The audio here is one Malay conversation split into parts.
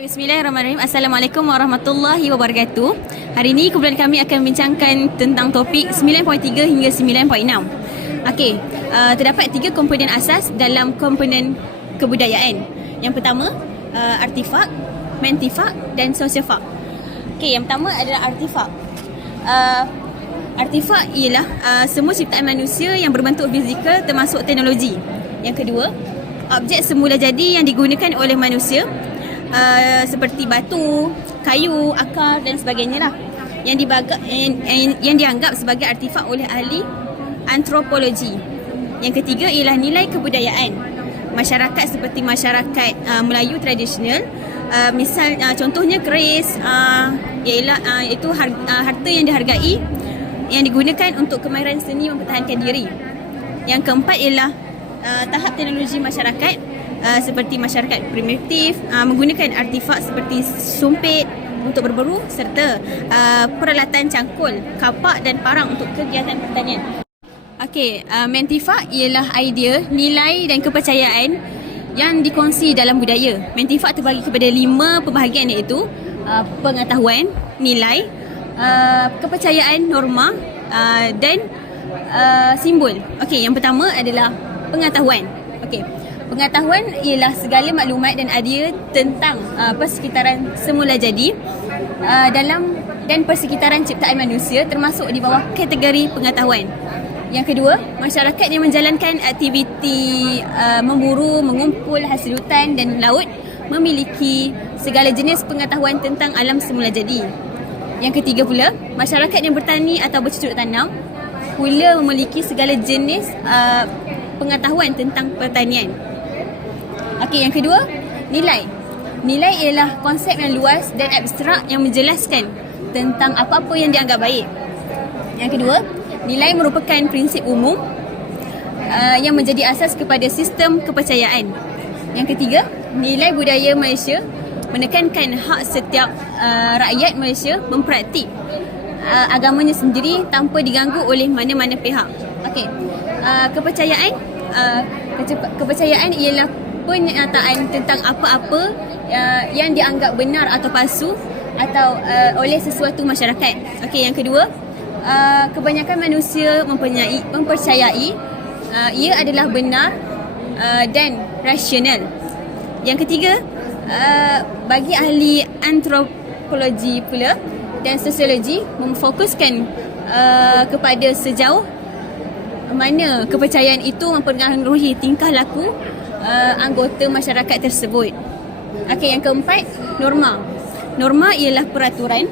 Bismillahirrahmanirrahim. Assalamualaikum warahmatullahi wabarakatuh. Hari ini kumpulan kami akan bincangkan tentang topik 9.3 hingga 9.6. Okey, terdapat 3 komponen asas dalam komponen kebudayaan. Yang pertama, artifak, mantifak dan sosiofak. Okey, yang pertama adalah artifak. Artifak ialah semua ciptaan manusia yang berbentuk fizikal termasuk teknologi. Yang kedua, objek semula jadi yang digunakan oleh manusia seperti batu, kayu, akar dan sebagainya lah yang dianggap sebagai artifak oleh ahli antropologi. Yang ketiga ialah nilai kebudayaan masyarakat seperti masyarakat Melayu tradisional. Misal contohnya keris, ialah itu harta yang dihargai yang digunakan untuk kemahiran seni mempertahankan diri. Yang keempat ialah tahap teknologi masyarakat seperti masyarakat primitif menggunakan artifak seperti sumpit untuk berburu serta peralatan cangkul, kapak dan parang untuk kegiatan pertanian. Okey, mantifak ialah idea, nilai dan kepercayaan yang dikongsi dalam budaya. Mantifak terbagi kepada 5 pembahagian iaitu pengetahuan, nilai, kepercayaan, norma dan simbol. Okey, yang pertama adalah pengetahuan. Okey. Pengetahuan ialah segala maklumat dan idea tentang persekitaran semula jadi dan persekitaran ciptaan manusia termasuk di bawah kategori pengetahuan. Yang kedua, masyarakat yang menjalankan aktiviti memburu, mengumpul hasil hutan dan laut memiliki segala jenis pengetahuan tentang alam semula jadi. Yang ketiga pula, masyarakat yang bertani atau bercocok tanam pula memiliki segala jenis pengetahuan tentang pertanian. Okey, yang kedua, nilai. Nilai ialah konsep yang luas dan abstrak yang menjelaskan tentang apa-apa yang dianggap baik. Yang kedua, nilai merupakan prinsip umum yang menjadi asas kepada sistem kepercayaan. Yang ketiga, nilai budaya Malaysia menekankan hak setiap rakyat Malaysia mempraktik agamanya sendiri tanpa diganggu oleh mana-mana pihak. Okey, kepercayaan ialah pernyataan tentang apa-apa yang dianggap benar atau palsu atau oleh sesuatu masyarakat. Okey, yang kedua, kebanyakan manusia mempercayai ia adalah benar dan rasional. Yang ketiga, bagi ahli antropologi pula dan sosiologi memfokuskan kepada sejauh mana kepercayaan itu mempengaruhi tingkah laku anggota masyarakat tersebut. Okey, yang keempat, norma. Norma ialah peraturan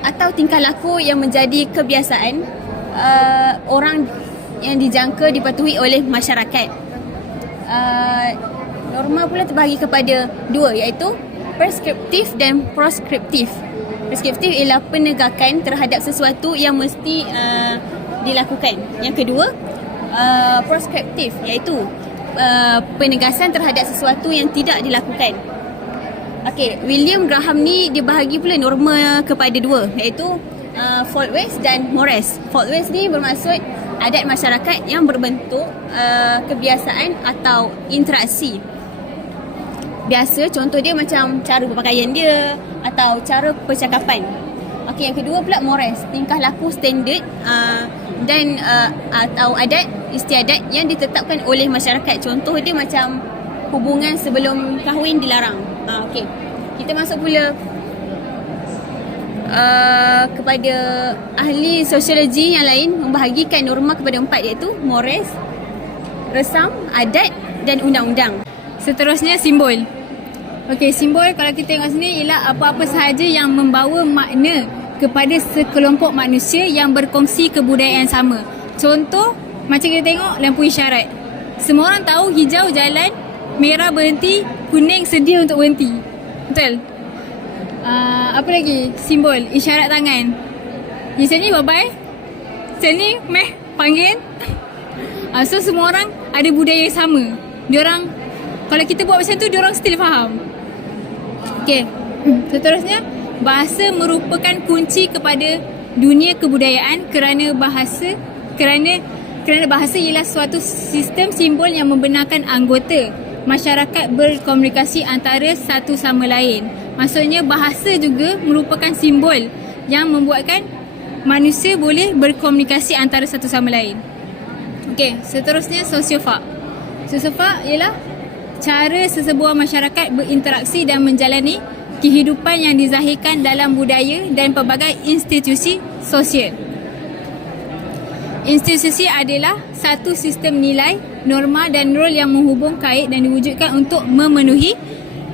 atau tingkah laku yang menjadi kebiasaan orang yang dijangka dipatuhi oleh masyarakat. Norma pula terbahagi kepada 2 iaitu preskriptif dan proskriptif. Preskriptif ialah penegakan terhadap sesuatu yang mesti dilakukan. Yang kedua, proskriptif iaitu penegasan terhadap sesuatu yang tidak dilakukan. Okey, William Graham ni dia bahagi pula norma kepada 2 iaitu Faultways dan Morris. Faultways ni bermaksud adat masyarakat yang berbentuk kebiasaan atau interaksi biasa, contoh dia macam cara berpakaian dia atau cara percakapan. Okey, yang kedua pula Morris, tingkah laku standard dan atau adat istiadat yang ditetapkan oleh masyarakat. Contoh dia macam hubungan sebelum kahwin dilarang. Okey. Kita masuk pula kepada ahli sosiologi yang lain membahagikan norma kepada 4 iaitu Morris, resam, adat dan undang-undang. Seterusnya simbol. Okey, simbol kalau kita tengok sini ialah apa-apa sahaja yang membawa makna kepada sekelompok manusia yang berkongsi kebudayaan sama. Contoh, macam kita tengok lampu isyarat. Semua orang tahu hijau jalan, merah berhenti, kuning sedia untuk berhenti. Betul? Apa lagi? Simbol, isyarat tangan. Di sini bye-bye. Sini meh, panggil. So semua orang ada budaya sama. Diorang, kalau kita buat macam tu, diorang still faham. Okey, seterusnya, bahasa merupakan kunci kepada dunia kebudayaan kerana bahasa ialah suatu sistem simbol yang membenarkan anggota masyarakat berkomunikasi antara satu sama lain. Maksudnya bahasa juga merupakan simbol yang membuatkan manusia boleh berkomunikasi antara satu sama lain. Okey, seterusnya sosiofak. Sosiofak ialah cara sesebuah masyarakat berinteraksi dan menjalani kehidupan yang dizahirkan dalam budaya dan pelbagai institusi sosial. Institusi adalah satu sistem nilai, norma dan role yang menghubung kait dan diwujudkan untuk memenuhi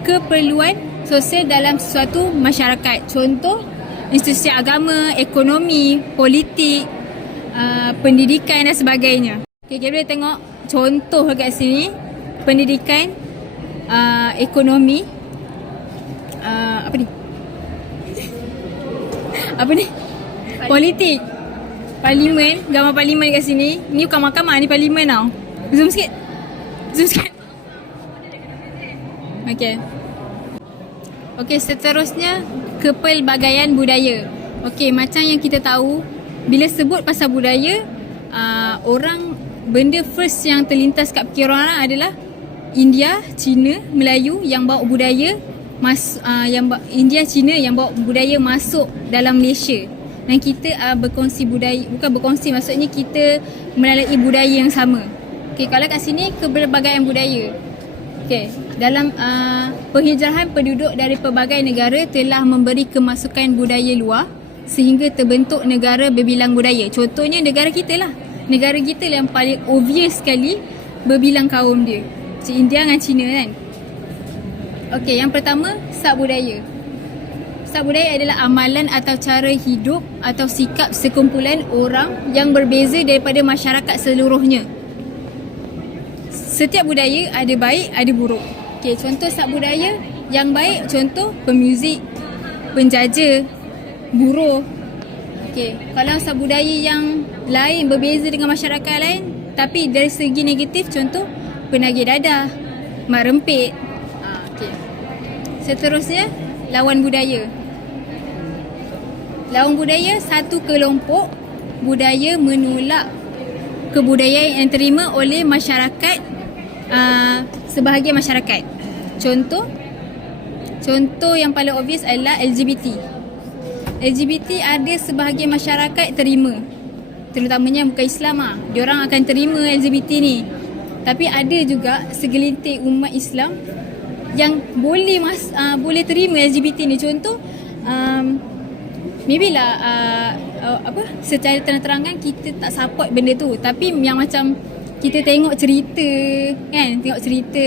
keperluan sosial dalam suatu masyarakat. Contoh, institusi agama, ekonomi, politik, pendidikan dan sebagainya. Okay, kita boleh tengok contoh kat sini. Pendidikan, ekonomi, apa ni? Apa ni? Politik. Parlimen, gambar parlimen kat sini. Ni bukan mahkamah, ni parlimen tau. Zoom sikit. Zoom sikit. Okey, seterusnya kepelbagaian budaya. Okey, macam yang kita tahu, bila sebut pasal budaya, benda first yang terlintas kat fikiran orang adalah India, Cina, Melayu yang bawa budaya India, Cina yang bawa budaya masuk dalam Malaysia. Dan kita berkongsi budaya, bukan berkongsi, maksudnya kita melalui budaya yang sama. Okey, kalau kat sini kepelbagaian budaya. Okey, dalam penghijrahan penduduk dari pelbagai negara telah memberi kemasukan budaya luar sehingga terbentuk negara berbilang budaya. Contohnya negara kita lah. Negara kita yang paling obvious sekali berbilang kaum dia. Macam India dengan Cina kan. Okey, yang pertama, sub budaya. Sub budaya adalah amalan atau cara hidup atau sikap sekumpulan orang yang berbeza daripada masyarakat seluruhnya. Setiap budaya ada baik, ada buruk. Okey, contoh sub budaya yang baik, contoh pemuzik, penjaja, buruh. Okey, kalau sub budaya yang lain berbeza dengan masyarakat lain tapi dari segi negatif, contoh penagih dadah, mak rempit. Okey. Seterusnya, lawan budaya. Lawan budaya, satu kelompok budaya menolak kebudayaan yang diterima oleh masyarakat, sebahagian masyarakat. Contoh yang paling obvious adalah LGBT. LGBT ada sebahagian masyarakat terima, terutamanya bukan Islam lah. Diorang akan terima LGBT ni. Tapi ada juga segelintir umat Islam yang boleh terima LGBT ni. Contoh, maybe lah secara terang-terangan kita tak support benda tu, tapi yang macam kita tengok cerita kan, tengok cerita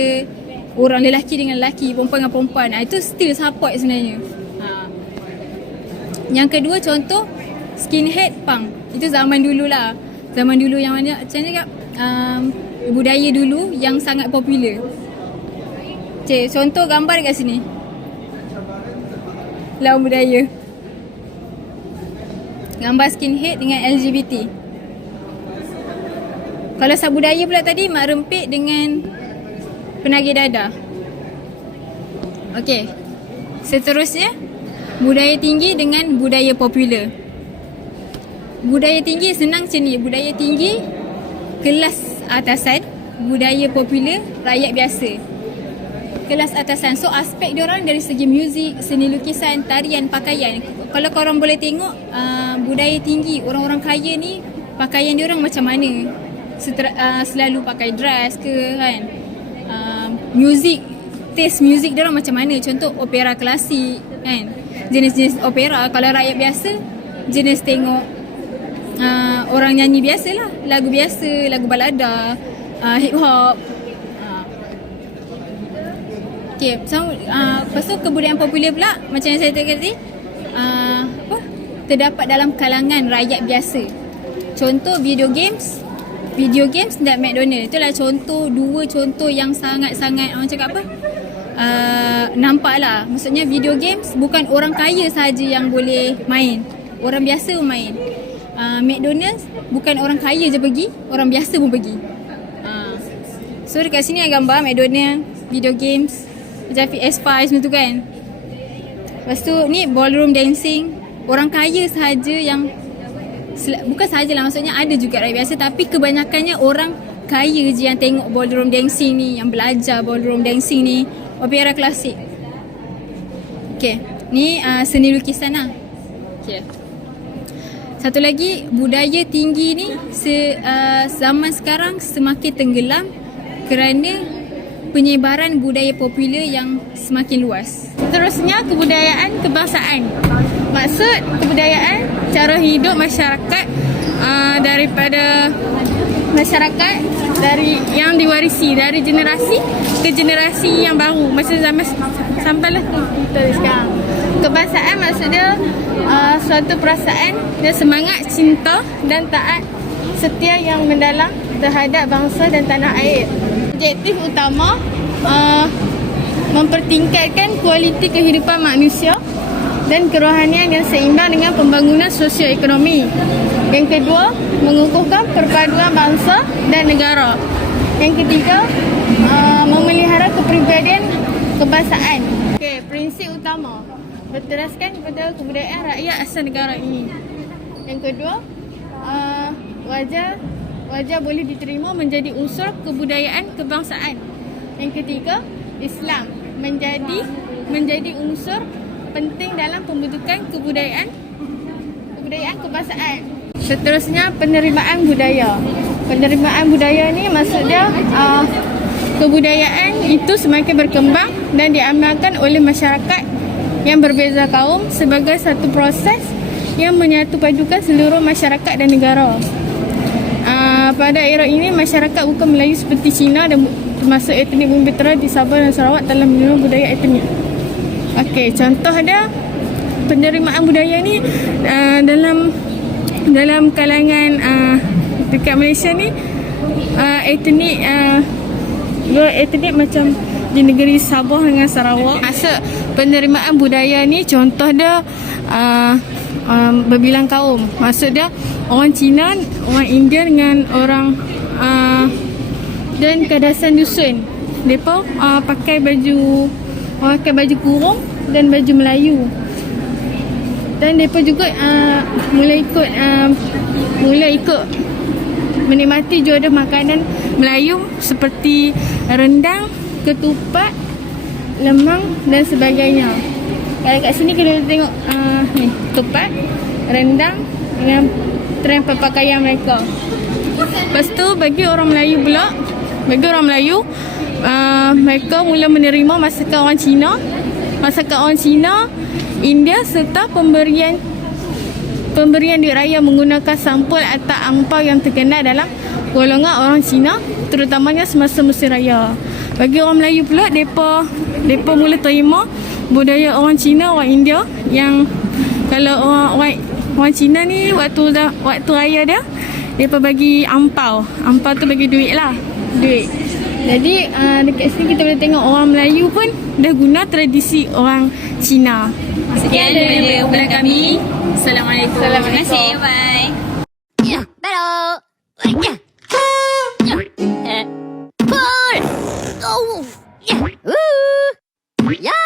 orang lelaki dengan lelaki, perempuan dengan perempuan, itu still support sebenarnya. Yang kedua, contoh skinhead punk. Itu zaman dulu lah. Zaman dulu yang mana, macam mana cakap, budaya dulu yang sangat popular. Contoh gambar kat sini. Lawan budaya. Gambar skinhead dengan LGBT. Kalau sub budaya pula tadi, mak rempit dengan penagih dadah. Okey. Seterusnya, budaya tinggi dengan budaya popular. Budaya tinggi senang macam ni. Budaya tinggi, kelas atasan. Budaya popular, rakyat biasa. Kelas atasan. So aspek diorang dari segi muzik, seni lukisan, tarian, pakaian. Kalau korang boleh tengok, budaya tinggi, orang-orang kaya ni pakaian diorang macam mana. Selalu pakai dress ke kan. Muzik, taste muzik diorang macam mana. Contoh opera klasik kan. Jenis-jenis opera. Kalau rakyat biasa, jenis tengok orang nyanyi biasa lah. Lagu biasa, lagu balada, hip hop. Okay, so, lepas tu kebudayaan popular pula, macam yang saya cakap tadi, terdapat dalam kalangan rakyat biasa. Contoh video games dan McDonald. Itulah dua contoh yang sangat-sangat, orang cakap apa, nampak lah. Maksudnya video games bukan orang kaya sahaja yang boleh main, orang biasa pun main. McDonald's bukan orang kaya je pergi, orang biasa pun pergi. So dekat sini ada gambar McDonald, video games macam PS5 semua tu kan. Lepas tu ni ballroom dancing, orang kaya sahaja yang, bukan sahaja lah, maksudnya ada juga rakyat biasa, tapi kebanyakannya orang kaya je yang tengok ballroom dancing ni, yang belajar ballroom dancing ni. Opera klasik. Okay, ni seni lukisan lah. Okay. Satu lagi, budaya tinggi ni zaman sekarang semakin tenggelam kerana penyebaran budaya popular yang semakin luas. Seterusnya, kebudayaan kebangsaan. Maksud kebudayaan cara hidup masyarakat daripada masyarakat dari yang diwarisi dari generasi ke generasi yang baru macam zaman sampailah kita sekarang. Kebangsaan maksudnya suatu perasaan dan semangat cinta dan taat setia yang mendalam terhadap bangsa dan tanah air. Objektif utama mempertingkatkan kualiti kehidupan manusia dan kerohanian yang seimbang dengan pembangunan sosioekonomi. Yang kedua, mengukuhkan perpaduan bangsa dan negara. Yang ketiga, memelihara kepribadian kebangsaan. Okey, prinsip utama berteraskan kepada kebudayaan rakyat asal negara ini. Yang kedua, wajar boleh diterima menjadi unsur kebudayaan kebangsaan. Yang ketiga, Islam menjadi unsur penting dalam pembentukan kebudayaan kebangsaan. Seterusnya, penerimaan budaya. Penerimaan budaya ni maksudnya kebudayaan itu semakin berkembang dan diamalkan oleh masyarakat yang berbeza kaum sebagai satu proses yang menyatupadukan seluruh masyarakat dan negara. Pada era ini, masyarakat bukan Melayu seperti Cina dan termasuk etnik Bumi Putra di Sabah dan Sarawak telah menerima budaya etnik. Okey, contoh dia penerimaan budaya ni dalam kalangan dekat Malaysia ni etnik macam di negeri Sabah dengan Sarawak. Maksud penerimaan budaya ni contoh dia berbilang kaum. Maksud dia orang Cina, orang India dengan orang dan kadasan dusun. Mereka pakai baju kurung dan baju Melayu. Dan mereka juga mula ikut menikmati juadah makanan Melayu seperti rendang, ketupat, lemang dan sebagainya. Kalau kat sini kita tengok ni, ketupat, rendang dengan trend perpakaian mereka. Lepas tu bagi orang Melayu pula, mereka mula menerima masakan orang Cina, India serta pemberian duit raya menggunakan sampul atau angpau yang terkenal dalam golongan orang Cina, terutamanya semasa musim raya. Bagi orang Melayu pula, depa mula terima budaya orang Cina, orang India yang kalau orang Cina ni waktu raya dia, depa bagi angpau. Angpau tu bagi duit lah. Jadi dekat sini kita boleh tengok orang Melayu pun dah guna tradisi orang Cina. Sekian daripada kumpulan kami. Assalamualaikum. Terima kasih. Bye. Ya, baru. Ya. Ya. Pull. Oh. Ya. Ya.